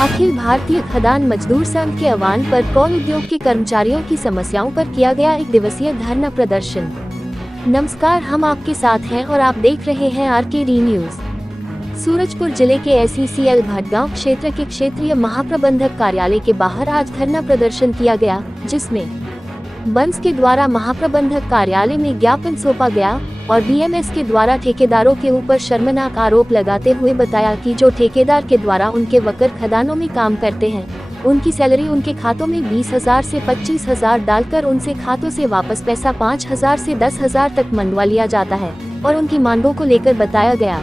अखिल भारतीय खदान मजदूर संघ के आह्वान पर कोल उद्योग के कर्मचारियों की समस्याओं पर किया गया 1 दिवसीय धरना प्रदर्शन। नमस्कार, हम आपके साथ हैं और आप देख रहे हैं आरकेडी न्यूज। सूरजपुर जिले के SECL भटगांव क्षेत्र के क्षेत्रीय महाप्रबंधक कार्यालय के बाहर आज धरना प्रदर्शन किया गया, जिसमें बंस के द्वारा महाप्रबंधक कार्यालय में ज्ञापन सौंपा गया और BMS के द्वारा ठेकेदारों के ऊपर शर्मनाक आरोप लगाते हुए बताया कि जो ठेकेदार के द्वारा उनके वकर खदानों में काम करते हैं, उनकी सैलरी उनके खातों में 20,000 से 25,000 डालकर उनसे खातों से वापस पैसा 5,000 से 10,000 तक मंगवा लिया जाता है और उनकी मांगों को लेकर बताया गया।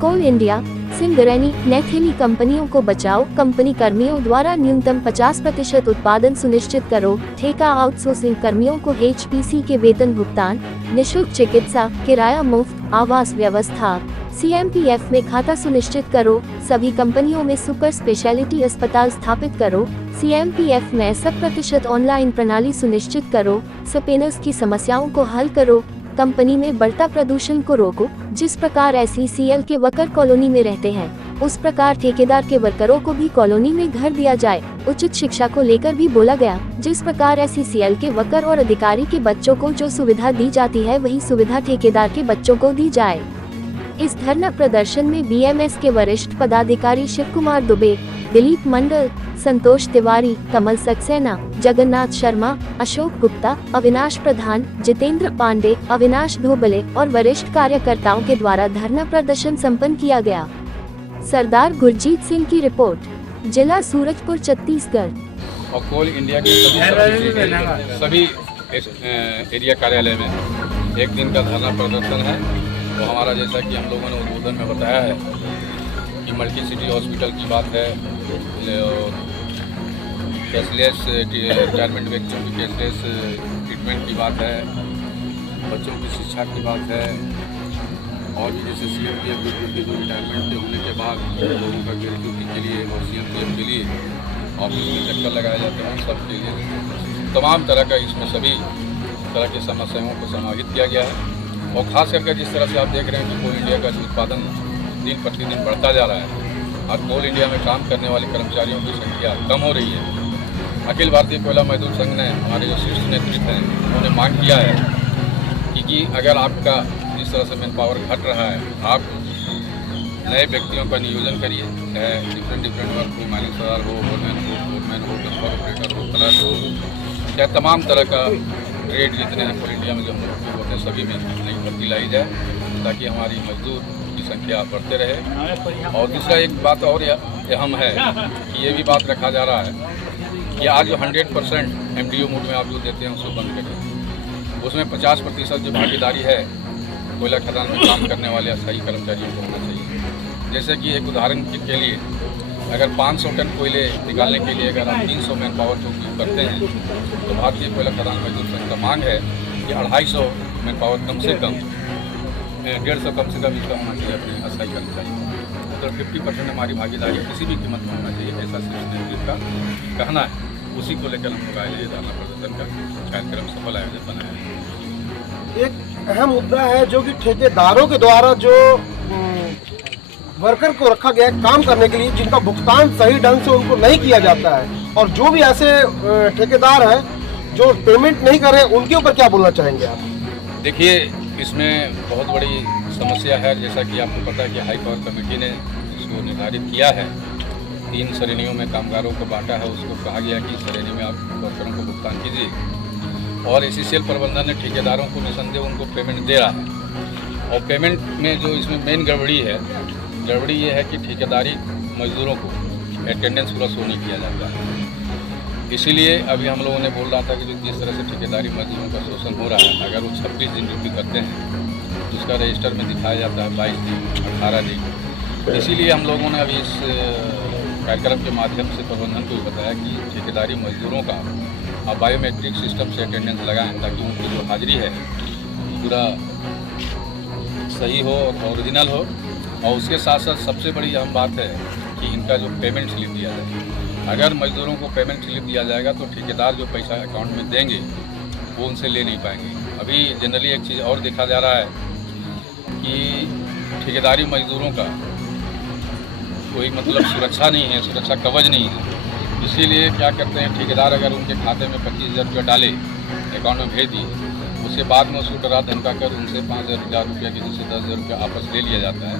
कोल इंडिया, सिंगरेनी, नेथेली कंपनियों को बचाओ। कंपनी कर्मियों द्वारा न्यूनतम 50% उत्पादन सुनिश्चित करो। ठेका आउटसोर्सिंग कर्मियों को HPC के वेतन भुगतान, निःशुल्क चिकित्सा, किराया मुफ्त, आवास व्यवस्था, CMPF में खाता सुनिश्चित करो। सभी कंपनियों में सुपर स्पेशलिटी अस्पताल स्थापित करो। CMPF में 100% ऑनलाइन प्रणाली सुनिश्चित करो। स्पेनर्स की समस्याओं को हल करो। कंपनी में बढ़ता प्रदूषण को रोको। जिस प्रकार SECL के वर्कर कॉलोनी में रहते हैं, उस प्रकार ठेकेदार के वर्करों को भी कॉलोनी में घर दिया जाए। उचित शिक्षा को लेकर भी बोला गया। जिस प्रकार SECL के वर्कर और अधिकारी के बच्चों को जो सुविधा दी जाती है, वही सुविधा ठेकेदार के बच्चों को दी जाए। इस धरना प्रदर्शन में BMS के वरिष्ठ पदाधिकारी शिव कुमार दुबे, दिलीप मंडल, संतोष तिवारी, कमल सक्सेना, जगन्नाथ शर्मा, अशोक गुप्ता, अविनाश प्रधान, जितेंद्र पांडे, अविनाश धोबले और वरिष्ठ कार्यकर्ताओं के द्वारा धरना प्रदर्शन संपन्न किया गया। सरदार गुरजीत सिंह की रिपोर्ट, जिला सूरजपुर, छत्तीसगढ़। और कोल इंडिया के सभी एरिया कार्यालय में 1 दिन का धरना प्रदर्शन है। तो हमारा, जैसा कि हम लोगों ने उद्बोधन में बताया है कि मल्टी सिटी हॉस्पिटल की बात है, कैशलेस रिटायरमेंट व्यक्तियों की कैशलेस ट्रीटमेंट की बात है, बच्चों की शिक्षा की बात है, और भी जैसे CMPF के जो रिटायरमेंट होने के बाद लोगों का ग्रेजुएटी के लिए और CMPF के लिए ऑफिस में चक्कर लगाए जाते हैं, सबके लिए तमाम तरह का इसमें सभी तरह की समस्याओं को समाहित किया गया है। और ख़ास करके जिस तरह से आप देख रहे हैं कि कोल इंडिया का जो उत्पादन दिन प्रतिदिन बढ़ता जा रहा है और कोल इंडिया में काम करने वाले कर्मचारियों की संख्या कम हो रही है। अखिल भारतीय कोयला मजदूर संघ ने, हमारे जो शीर्ष नेतृत्व हैं, उन्होंने मांग किया है कि अगर आपका जिस तरह से मैन पावर घट रहा है, आप नए व्यक्तियों का नियोजन करिए, चाहे डिफरेंट वर्क हो, माइनिंग सरदार हो, फोरमैन हो, ट्रांसफर ऑपरेटर हो, क्लर्क हो, चाहे तमाम तरह का ट्रेड जितने हैं कोल इंडिया में जो होते हैं, सभी में नई भर्ती लाई जाए ताकि हमारी मजदूर की संख्या बढ़ते रहे। और दूसरा एक बात और अहम है कि ये भी बात रखा जा रहा है कि आज जो 100% MDO मोड में आप जो देते हैं उसको बंद करें। उसमें 50% जो भागीदारी है कोयला खदान में काम करने वाले अस्थायी कर्मचारियों को होना चाहिए। जैसे कि एक उदाहरण के लिए, अगर 500 टन कोयले निकालने के लिए अगर आप 300 मैन पावर का उपयोग करते हैं, तो भारतीय कोयला खदान मजदूर संघ का मांग है कि 250 मैन पावर कम से कम 150 कम से कम इसका होना चाहिए अपने अस्थायी कर्मचारी। मतलब 50% हमारी भागीदारी किसी भी कीमत में होना चाहिए, ऐसा शीर्ष नेतृत्व का कहना है। उसी को लेकर हम लोग आए धरना प्रदर्शन का कार्यक्रम सफल आयोजन बनाया है। एक अहम मुद्दा है जो कि ठेकेदारों के द्वारा जो वर्कर को रखा गया है काम करने के लिए, जिनका भुगतान सही ढंग से उनको नहीं किया जाता है, और जो भी ऐसे ठेकेदार हैं जो पेमेंट नहीं कर रहे, उनके ऊपर क्या बोलना चाहेंगे आप? देखिए, इसमें बहुत बड़ी समस्या है। जैसा कि आपको पता है कि हाई पावर कमेटी ने इसको निर्धारित किया है, 3 श्रेणियों में कामगारों को बांटा है। उसको कहा गया कि श्रेणी में आप वर्करों को भुगतान कीजिए, और SECL प्रबंधन ने ठेकेदारों को निसंदेह उनको पेमेंट दे रहा है। और पेमेंट में जो इसमें मेन गड़बड़ी ये है कि ठेकेदारी मजदूरों को अटेंडेंस पूरा शो नहीं किया जाता है। इसीलिए अभी हम लोगों ने बोल रहा था कि जो जिस तरह से ठेकेदारी मजदूरों का शोषण हो रहा है, अगर वो 26 दिन ड्यूटी करते हैं तो उसका रजिस्टर में दिखाया जाता है 22 दिन, 18 दिन। इसीलिए हम लोगों ने अभी इस कार्यक्रम के माध्यम से प्रबंधन को भी बताया कि ठेकेदारी मजदूरों का बायोमेट्रिक सिस्टम से अटेंडेंस लगाएं, ताकि उनकी जो हाजिरी है पूरा सही हो और ओरिजिनल हो। और उसके साथ साथ सबसे बड़ी अहम बात है कि इनका जो पेमेंट स्लिप दिया जाए। अगर मजदूरों को पेमेंट स्लिप दिया जाएगा तो ठेकेदार जो पैसा अकाउंट में देंगे वो उनसे ले नहीं पाएंगे। अभी जनरली एक चीज़ और देखा जा रहा है कि ठेकेदारी मजदूरों का कोई मतलब सुरक्षा नहीं है, सुरक्षा कवच नहीं है। इसीलिए क्या करते हैं, ठेकेदार अगर उनके खाते में 25,000 रुपया डाले, अकाउंट में भेज दिए, उसके बाद में उसको डरा धमका कर उनसे 5,000 रुपया, किसी से 10,000 रुपया आपस ले लिया जाता है।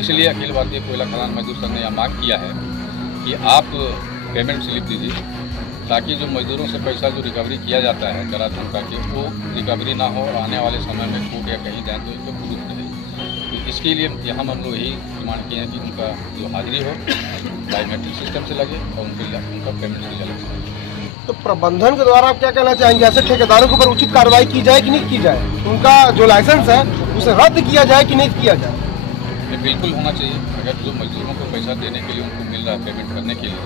इसलिए अखिल भारतीय कोयला खदान मजदूर संघ ने यह मांग किया है कि आप पेमेंट स्लिप दीजिए, ताकि जो मजदूरों से पैसा जो रिकवरी किया जाता है डरा धमका के, वो रिकवरी ना हो और आने वाले समय में कोर्ट या कहीं जाए तो इनको प्रूफ रहे। तो इसके लिए यहाँ हम लोग यही डिमांड किए हैं कि उनका जो हाजिरी हो बायोमेट्रिक सिस्टम से लगे और उनका पेमेंट से लगे। तो प्रबंधन के द्वारा आप क्या कहना चाहेंगे, ऐसे ठेकेदारों के ऊपर उचित कार्रवाई की जाए कि नहीं की जाए? उनका जो लाइसेंस है उसे रद्द किया जाए कि नहीं किया जाए? ये बिल्कुल होना चाहिए। अगर जो मजदूरों को पैसा देने के लिए उनको मिल रहा है, पेमेंट करने के लिए,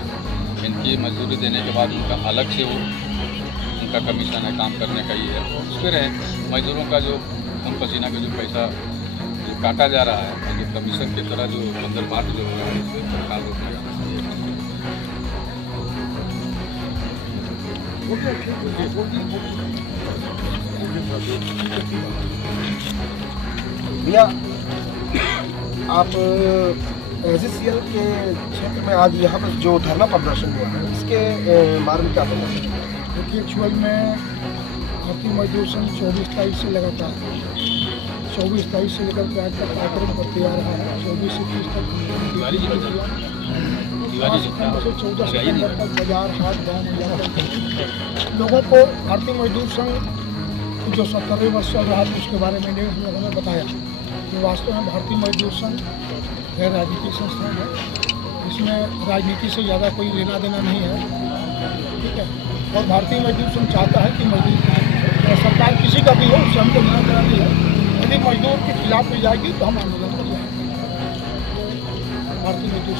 इनकी मजदूरी देने के बाद उनका अलग से वो उनका कमीशन है काम करने का, ये है उस पर है। मजदूरों का जो खून पसीना का जो पैसा जो काटा जा रहा है, जो कमीशन की तरह जो बंदर बांट जो हो रहा है, उस पर सरकार रोक लगाना चाहिए। भैया, आप एससीएल के क्षेत्र में आज यहाँ पर जो धरना प्रदर्शन हुआ है, इसके बारे में क्या कहना चाहिए? देखिए, एक्चुअल में भारतीय मजदूर संघ 24 तारीख से लगातार 24 तारीख से लेकर के आज तक कार्यक्रम करते आ रहा है। 24 से 30 तक 14 सितंबर तक बाजार हाट गाँव में लोगों को भारतीय मजदूर संघ जो 70वें वर्ष चल रहा था उसके बारे में हम लोगों ने बताया कि वास्तव में भारतीय मजदूर संघ गैर राजनीतिक संस्थान है, इसमें राजनीति से ज़्यादा कोई लेना देना नहीं है, ठीक है। और भारतीय मजदूर संघ चाहता है कि मजदूर सरकार किसी का भी हो उससे हमको लेना देना नहीं है। यदि मजदूर के खिलाफ भी जाएगी तो हम आंदोलन कर जाएंगे। भारतीय मजदूर